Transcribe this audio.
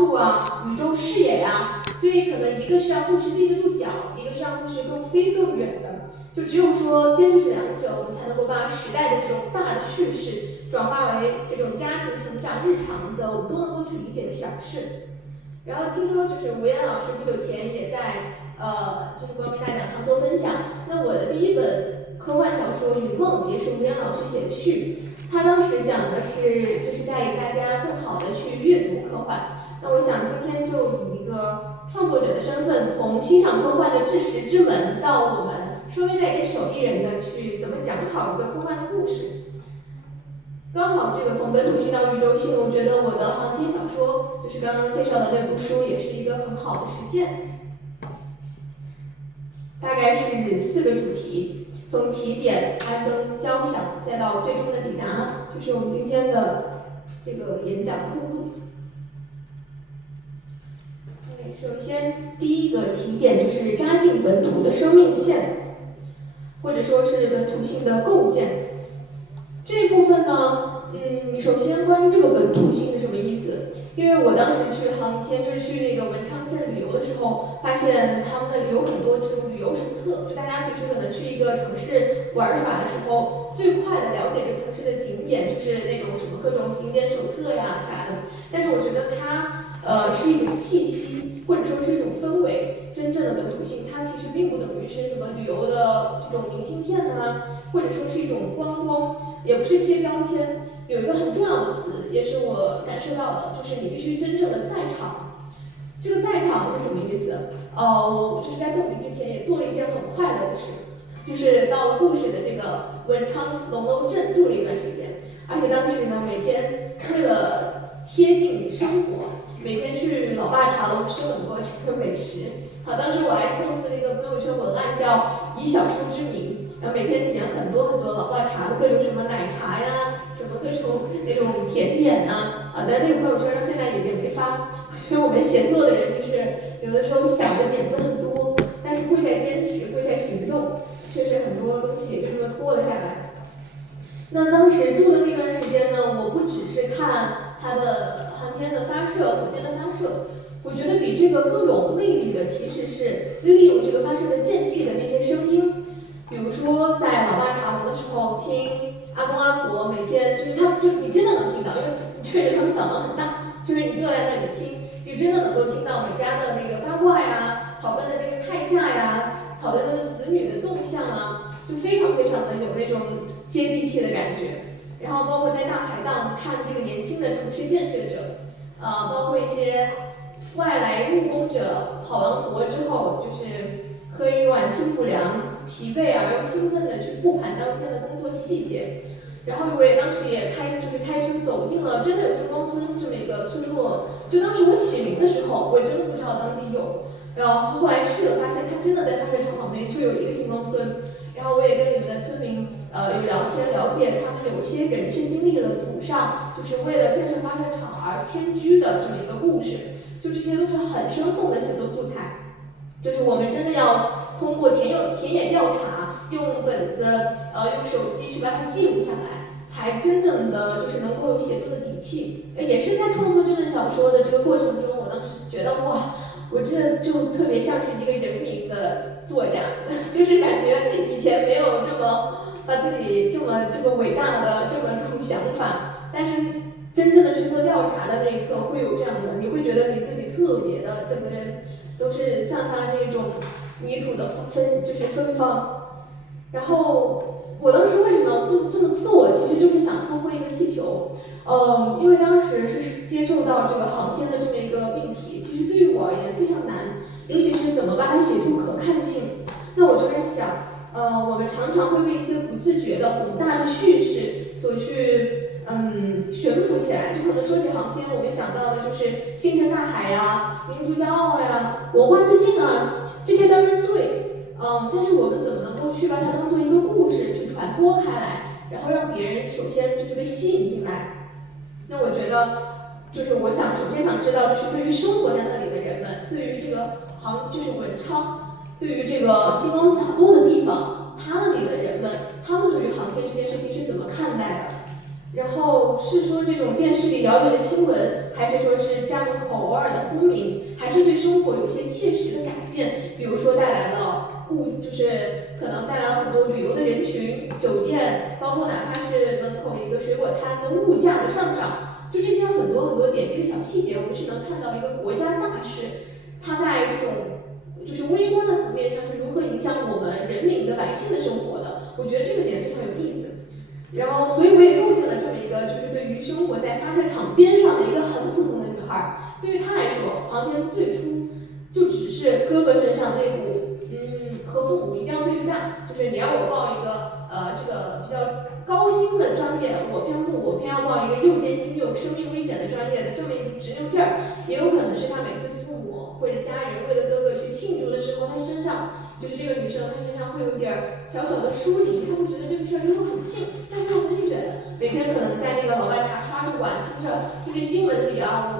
度啊、宇宙视野呀，所以可能一个是让故事立得住脚，一个是让故事飞更远的。就只有说兼具这两者，我们才能够把时代的这种大的叙事转化为这种家庭成长日常的我们都能够去理解的小事。然后听说就是吴岩老师不久前也在就是光明大讲堂做分享。那我的第一本科幻小说《云梦》也是吴岩老师写的序，他当时讲的是就是带领大家更好的去阅读科幻。那我想今天就以一个创作者的身份，从欣赏科幻的知识之门到我们稍微带点手艺人的去怎么讲好一个科幻的故事。刚好这个从本土性到宇宙性，我觉得我的航天小说就是刚刚介绍的那部书，也是一个很好的实践。大概是4个主题，从起点、安灯、交响，再到最终的抵达，就是我们今天的这个演讲目录。首先，第一个起点就是扎进本土的生命线，或者说是本土性的构建。这一部分呢，首先关于这个本土性是什么意思？因为我当时去航天，就是去那个文昌镇旅游的时候，发现他们那里有很多这种旅游手册，就大家平时可能去一个城市玩耍的时候，最快的了解这个城市的景点，就是那种什么各种景点手册呀啥的。但是我觉得它是一种气息，或者说是一种氛围。真正的本土性，它其实并不等于是什么旅游的这种明信片啊，或者说是一种观光，也不是贴标签。有一个很重要的词，也是我感受到的，就是你必须真正的在场。这个在场是什么意思？我就是在动笔之前也做了一件很快乐的事，就是到故事的这个文昌龙楼镇住了一段时间，而且当时呢，每天为了贴近生活，每天去老爸茶楼吃很多这个美食。好，当时我还构思了一个朋友圈文案，叫以小书之名，然后每天点很多很多老爸茶的各种什么奶茶呀，什么各种那种甜点啊，但那个朋友圈现在也没发。所以我们写作的人就是有的时候想的点子很多，但是贵在坚持，贵在行动，确实很多东西也就这么拖了下来。那当时住的那段时间呢，我不只是看它的航天的发射、火箭的发射，我觉得比这个更有魅力的其实是利用这个发射的间隙的那些声音。比如说在老爸茶楼的时候听阿公阿婆每天就是他们，就你真的能听到，因为确实他们嗓门很大，就是你坐在那里听，就真的能够听到每家的那个八卦呀，讨论的这个菜价呀，讨论他们子女的动向啊，就非常非常的有那种接地气的感觉。然后包括在大排档看这个年轻的城市建设者，包括一些外来务工者跑完活之后，就是喝一碗清补凉，疲惫而又兴奋的去复盘当天的工作细节。然后我也当时也开车走进了真的有星光村这么一个村落，就当时我起名的时候，我真的不知道当地有，然后后来去了，发现它真的在发射场旁边就有一个星光村。然后我也跟你们的村民有聊天，了解他们有些人是经历了祖上就是为了建设发射场而迁居的这么一个故事，就这些都是很生动的写作素材。就是我们真的要通过田野调查，用本子用手机去把它记录下来，才真正的就是能够有写作的底气。也是在创作这本小说的这个过程中，我当时觉得哇，我这就特别像是一个人民的作家，就是感觉以前没有这么把自己这么伟大的这种想法，但是真正的去做调查的那一刻会有这样的，你会觉得你自己特别的整个人都是散发这种泥土的芬芳。然后我当时为什么要这么做，其实就是想创作一个气球。因为当时是接受到这个航天的这么一个命题，其实对于我而言非常难，尤其是怎么把它写出可看性。那我就在想，我们常常会被一些不自觉的宏大的叙事所去悬浮起来，就可能说起航天，我们想到的就是星辰大海呀、民族骄傲呀、文化自信啊，这些当然对，但是我们怎么能够去把它当做一个故事去传播开来，然后让别人首先就是被吸引进来。那我觉得，就是我首先想知道，就是对于生活在那里的人们，对于这个就是文昌，对于这个星光洒落的地方，他那里的人们，他们对于航天这件事情是怎么看待的？然后是说这种电视里遥远的新闻，还是说是家门口偶尔的生活有些切实的改变，比如说带来了就是可能带来了很多旅游的人群、酒店，包括哪怕是门口一个水果摊的物价的上涨，就这些很多很多点滴的小细节，我们是能看到一个国家大事，它在这种就是微观的层面上是如何影响我们人民的百姓的生活的。我觉得这个点非常有意思。然后，所以我也构建了这么一个，就是对于生活在发射场边上的一个很普通的女孩。对于她来说，航天最初就只是哥哥身上那股，和父母一定要对着干，就是你要我报一个这个比较高薪的专业，我偏要报一个又艰辛又有生命危险的专业的这么一股执拗劲儿。也有可能是她每次父母或者家人为了哥哥去庆祝的时候，她身上就是这个女生，她身上会有点小小的疏离，她会觉得这个事儿离我很近，但是又很远。每天可能在那个老外茶刷着碗，听着就是新闻里啊，我们